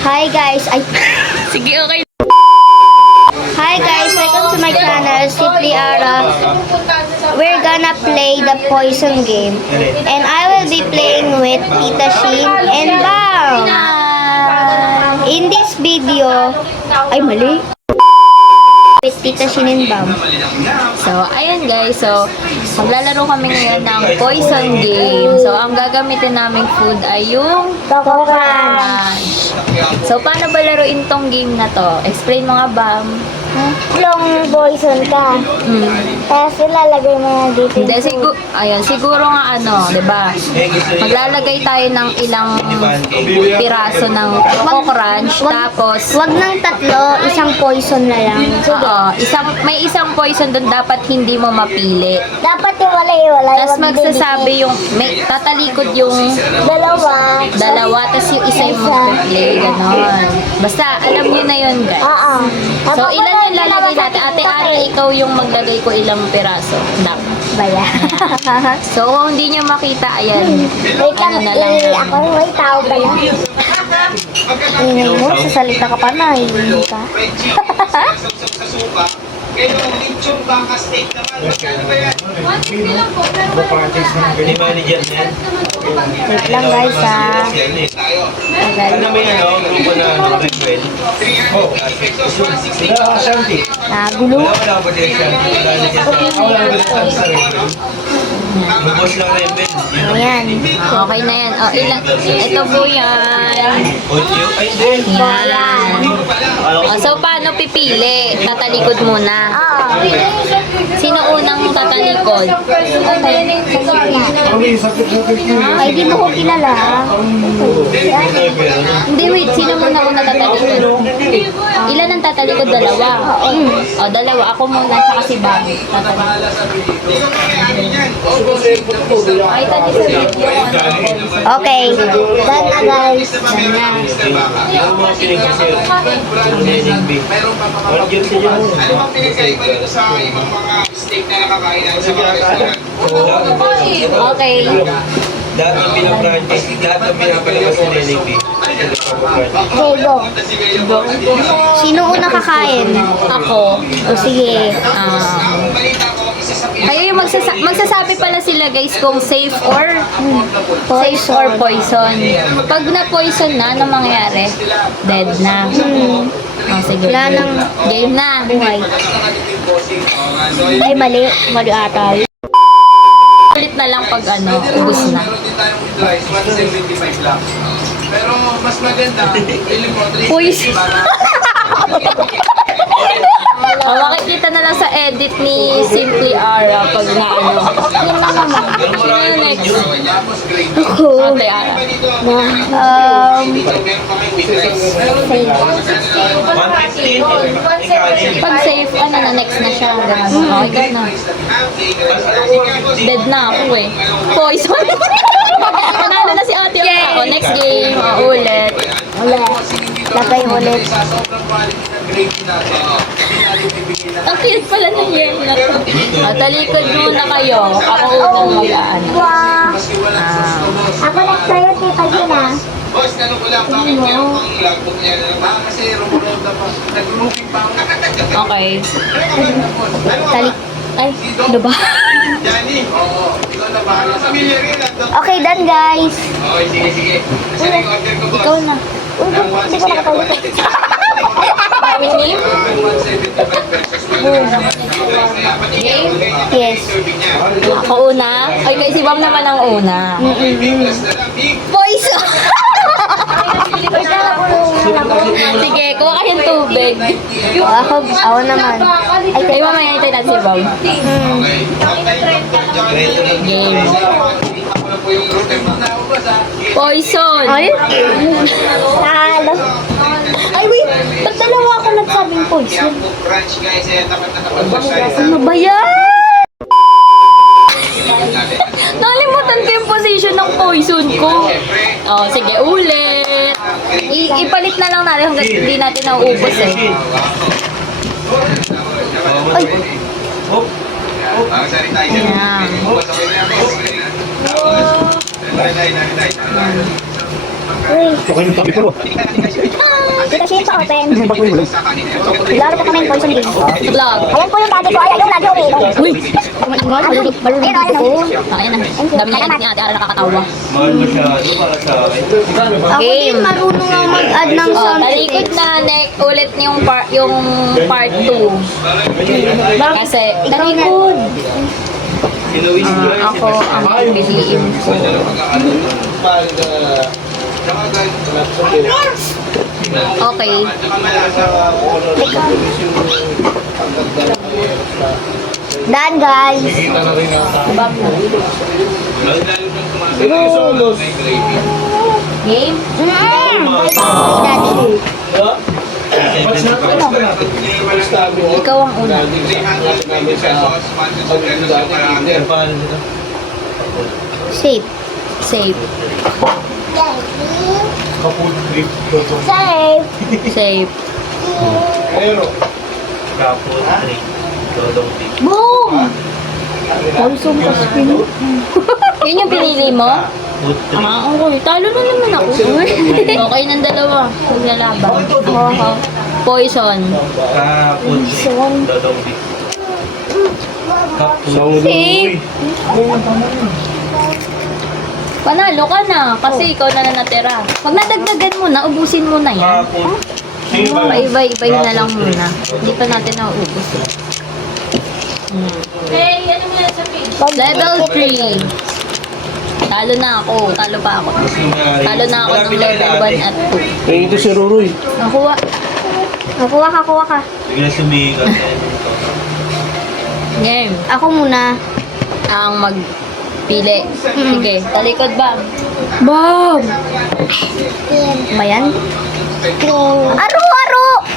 Hi guys, Sige, okay. Hi guys, welcome to my channel, Simply Ara. We're gonna play the poison game. And I will be playing with Tita Shin and Bam. In this video, ay mali. With Tita Shin and Bam. So, ayan guys. So, maglalaro kami ngayon ng poison game. So, ang gagamitin naming food ay yung Coco Crunch. So, paano ba laruin tong game na to? Explain mo nga, Bam. Long poison ka. Tapos ilalagay mo na dito. Hindi, siguro nga ano, di ba? Maglalagay tayo ng ilang piraso ng Coco Crunch. Tapos, Wag ng tatlo, isang poison na lang. may isang poison doon dapat hindi mo mapili. Dapat iwalay-iwalay. Tapos magsasabi yung, tatalikod yung dalawa, tapos yung isa yung mag-play, gano'n. Basta, alam nyo na yun, guys. Oo. So, ilan yung lalagay natin? Ate Ara, ikaw yung maglagay ko ilang piraso. Dapat. Baya. So, kung hindi nyo makita, ayan. Wait lang, Ano na lang. ako may tao pala. Ingay mo, sasalita ka pa na, hindi ka. Kayo ang lechon baka steak naman. Magkano ba yan? 150 lang po. Ni manager na yan. Wait lang guys ha. Ano may grupo na Redwell? Oh, sila Ashanti. Nagulo. Wala ba din Ashanti? Wala ba din sa Redwell? Bubos lang Redwell. Ayan. Okay na yan. Oh, ito po yan. Audio? Ay, din. Yan. Oh, so, paano pipili? Tatalikod muna. Oo. Sino unang tatalikod? Ay, di mo ko kilala. Hindi, wait. Sino muna unang tatalikod? Ilan ang tatalikod? Dalawa. O, dalawa. Ako muna, tsaka si Bob. Ay, tadi sa video. Okay. Done na guys. Yan na. Yung mga pinag-share. Ang Leading B. Walang yun sa dyan. Ano bang pinagkaiba nito sa ibang mga steak na nakakain natin sa mga restaurant? Okay. Lahat ng pinapranchise, lahat ng pinapalabas ng Leading B. Okay, go. Sino una kakain? Ako. O sige. Balita ko, isa sa Kayo yung magsasabi pala sila guys kung safe or poison. Pag na-poison na, ano mangyayari? Dead na. Oh, sige. Wala nang Game na. buhay. Ay, mali. Mali ata. Ulit na lang pag ubus na. meron din tayong price, 175 lang. Pero mas maganda, feeling mo, 350 Poison. para Makikita na lang sa edit ni Simply Ara pag na Yun lang naman. Sino yung next? tapos grade. Ako. Ate Ara. Dito, Um, meron pa kayong with rice. 115. Pag safe, na next na siya. Okay ka na. Dead na ako eh. Poison. Panalo na si ate. Ako, next game. Ulit. ulit. Lagay ulit. Sa sobrang quality ng gravy natin, hindi natin bibigyan ng Ang cute pala ng game na to. Talikod muna kayo. Ako unang mag-aan. Wow. maski walang sauce na boss. Ako next sa'yo, tita Gina. Boss, tanong ko lang, bakit meron pang lagbook niya na ba? Kasi rumunod na pa, nag-roofing pa ako. Okay. Talik. Ay, ano ba? Johnny, oo, ikaw na bahala. Familiar rin lang. Okay, done guys. Okay, sige, sige. Kasi nag-order ko, boss. Ikaw na. Uy, hindi ko nakatalik. Family name? 175 pesos. Game? Yes. Ako una. Ay, kay si Bam naman ang una. Poison! Sige, kuha kayong tubig. Ako naman. Ay, Ay, mamaya hintay natin si Bam. Game. Poison! Ay? Talo. Ay, wait. Ba't dalawa ako nagsabing poison? Crunch guys, eh, tapat na tapat pa siya. Ano ba yan? Nalimutan ko yung position ng poison ko. Oh, sige, ulit. Ipalit na lang natin hanggang hindi natin nauubos eh. Ay. Yan. Wait. Okay yung topic ko. Ah! Shin sa open. Laro po kami ng poison game. Vlog. Ayan po yung lagi ko. Ayan yung lagi ko. Uy! Marunong ko. Ayan na. Dami niya ni Ate Ara nakakatawa. Mahal masyado para sa akin. Ako din marunong nga mag-add ng Oh, sound talikod effects. na next ulit yung part 2. Kasi talikod. Ako ang pipiliin ko. Okay. Done, guys. Game? Daddy. Ikaw ang una. Safe. Safe. Kapag trip ko Safe. Safe. Kapag trip. Dodong trip. Boom! Yun yung pinili mo? Food trip. Okay. Talo na naman ako. Okay ng dalawa. Maglalaban. Poison. Kapag trip. Dodong trip. Kapag Safe. Panalo ka na. Kasi ikaw na natira. Pag nadagdagan mo na, ubusin mo na yan. Kapag Paiba-ibahin na lang muna. Hindi pa natin nauubos. Hey, ano mo yan sa Level 3. Talo na ako. Talo pa ako. Talo na ako ng level 1 at 2. Kaya ito si Ruroy. Nakuha. Kuha ka. bigla sumikat. Game. Ako muna. Ang magpili. Sige. Talikod ba? Bob! Ba yan? Aro!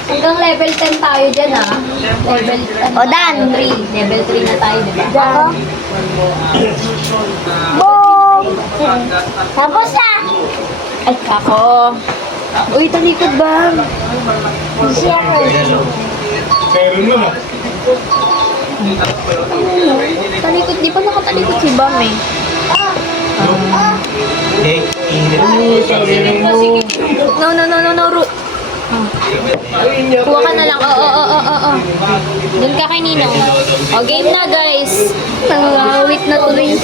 Hanggang level 10 tayo dyan ah. Level 10. O, Dan. 3. Level 3 na tayo, diba? Ako? Bob! Tapos na! Ay, ako. Uy, talikod ba? Siya ko. Pero nun ah. Talikod, di pa nakatalikod si Bam eh. No, Ru. Kuha ka na lang. Oo. Doon ka kay Ninong. O, game na guys. Wait na tuloy.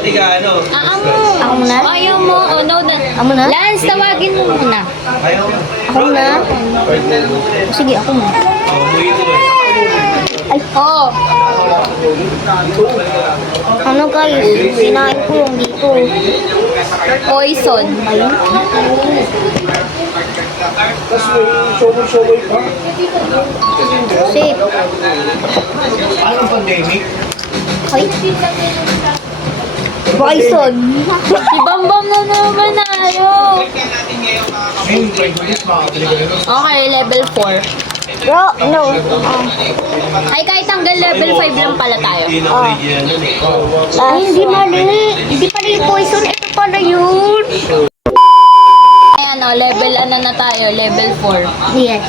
Tiga ano? Ako. Ako muna? Ayaw mo. Oh, no. Ako muna? Lance, tawagin mo muna. Ayaw. Ako muna? Sige, ako muna. Umuwi ko eh. Oo. Ano guys? Sinain ko yung dito. Poison. Tapos may somoy pa. Safe. Anong pandemic? Ay. Poison. Si Bambam na naman ayaw. Ngayon, 20 minutes makakabili ka nito. Okay, level 4. Bro, no. Ay, kahit hanggang level 5 lang pala tayo. Hindi na original yun eh. Ay, hindi mali. Hindi pala yung poison. Ito pala yun. Ayan o, level ano na tayo, level 4. Yes.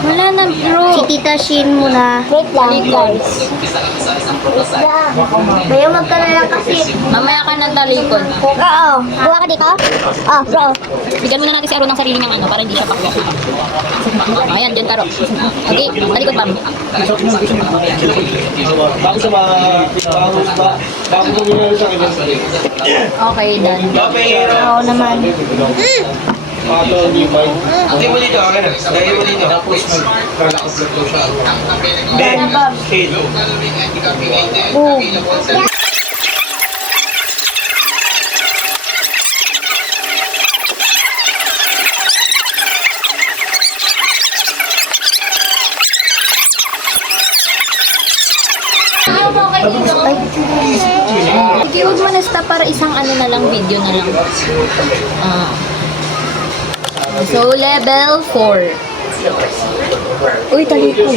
Wala na bro. Si Tita Shin muna. Wait lang, guys. Bayo magkala lang kasi. Mamaya ka ng talikod. Oo. Buha ka dito? Oh, bro. Bigyan muna natin si Aro ng sarili niyang ano, para hindi siya pakya. Ayan, dyan Aro. Okay, talikod pa. Bago sa mga bago ko nila sa akin. Okay, done. Papahiro. Oo naman. Pato ni Mike. Lagay mo dito, akin na. Lagay mo dito. Tapos nag-upload ko siya. Ben, shade. Boom. Sige, huwag mo na stop para isang ano na lang, video na lang. So, level 4. Uy, talikod.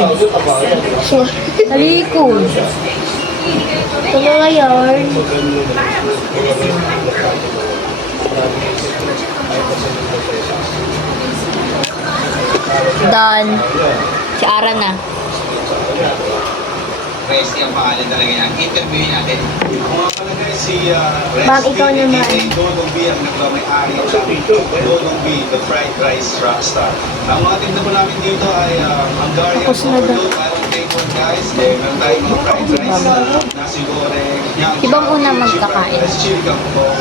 Talikod. Ito na yun. Done. Si Ara na. Resty ang pangalan talaga yan. Interviewin natin. Kung nga pala guys, si Ma'am, ikaw naman. Dodong B ang nagmamay-ari ng Dodong B, the fried rice rockstar. Ang mga tinda po namin dito ay Hungarian Tapos na daw. overload. I will take one guys. Meron tayong mga fried rice, nasi goreng, yam, Ibang una chili magkakain. rice, chili kangkong.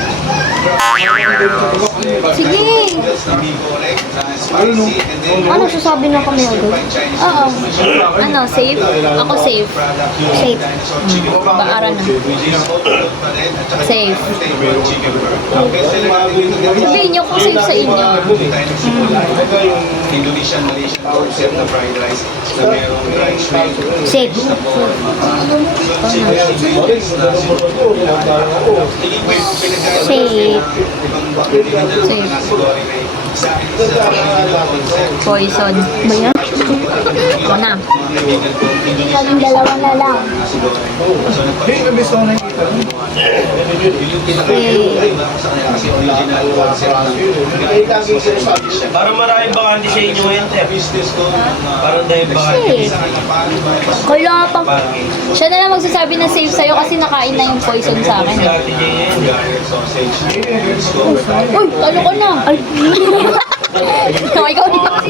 Sige. Noodles na beef goreng, spicy, and then Ano, sasabi na kami agad? Oo. Ano, safe? Ako safe. Safe. Baaran na. Safe. Sabihin nyo kung safe sa inyo. Indonesian, Malaysian concept na fried rice na merong dried shrimp. Safe. Poison. Ba yan? Ito na. Kaming dalawa na lang. Parang maraming bakante sa inyo ngayon, Ter. Parang dahil bakante. Kailangan pang... Siya na lang magsasabi na safe sa'yo kasi nakain na yung poison sa akin. eh. Bakante niya ngayon. Uy, talo ko na. Ay. No, ikaw na.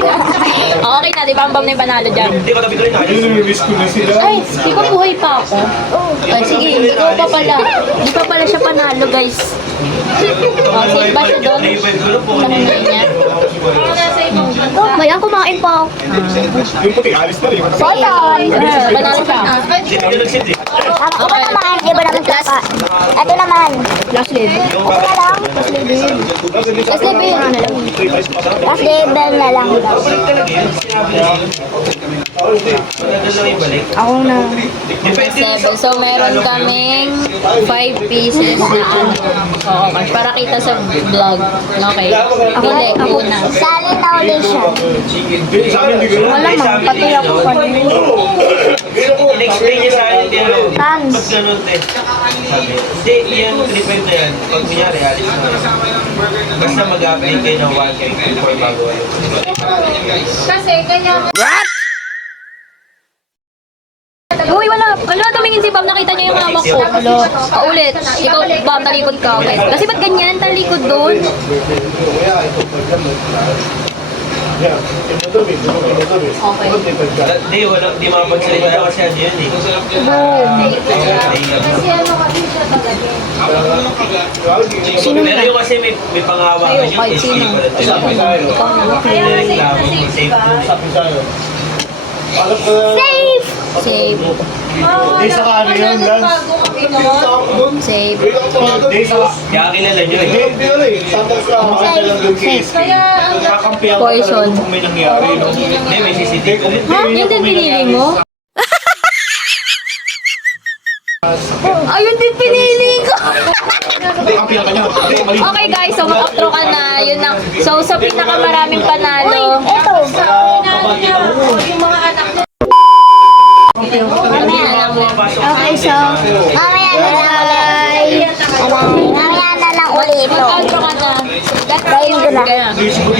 Okay na, di ba ang bam na yung panalo dyan? Hindi ko tabi ko rin nakayos. Ay, di ba buhay pa ako? Ay, sige, ikaw pa pala. Di pa pala siya panalo, guys. Oh, safe ba siya doon? Nahinay niya. Bayan, kumain pa ako. Yung puti, alis na rin. Sotan! Panalo siya. Hindi ko nag-sit eh. Ito naman, iba naman plaka. Ito naman. Last level. Ito na lang. Last level. Last level na lang. Matagal lang ibalik. Ako na. Depende Seven. So, meron kaming 5 pieces na ano. Oo, cash. Para kita sa vlog. Okay. Hindi, una. Sali na ulit siya. Sa amin, hindi ko Wala man, pati ako kanina. In-explain niya sa akin, Tero. Tans. Ba't ganun, Te? Sabi, hindi, yan, 3.5 na yan. Pag kunyari, alis na. Basta mag-update kayo ng 1 week before bago kayo. Uy, wala. Wala, tumingin si Bam. Nakita niya yung hawak ko. Ulit. Ikaw, Bam, talikod ka. Okay. Kasi ba't ganyan? Talikod doon. Okay. Hindi, walang, di makapagsalita kasi ano yun eh. Pero yung kasi may pangawa Kayo, ka kahit sino. Ikaw na. Safe! Safe. Sa kano yun, Lance? Safe. Kaya kilala nyo eh. Poison. Hindi, may CCTV ulit. Ha? Yun din pinili mo? Ayun din pinili ko! Okay guys, so mag-outro ka na. Yun lang. So sa pinakamaraming panalo. Ito. Okay, so, mamaya na lang ulit. Mamaya na lang ulit ito. Mag-outro ka na. Dahil ko na.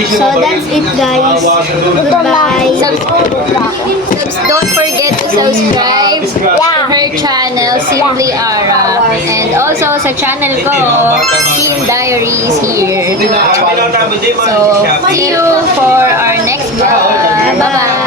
So, that's it, guys. Goodbye. Don't forget to subscribe to her channel, Simply Ara. And also sa channel ko, Sheen Diaries here. So, see you for our next vlog. Bye-bye!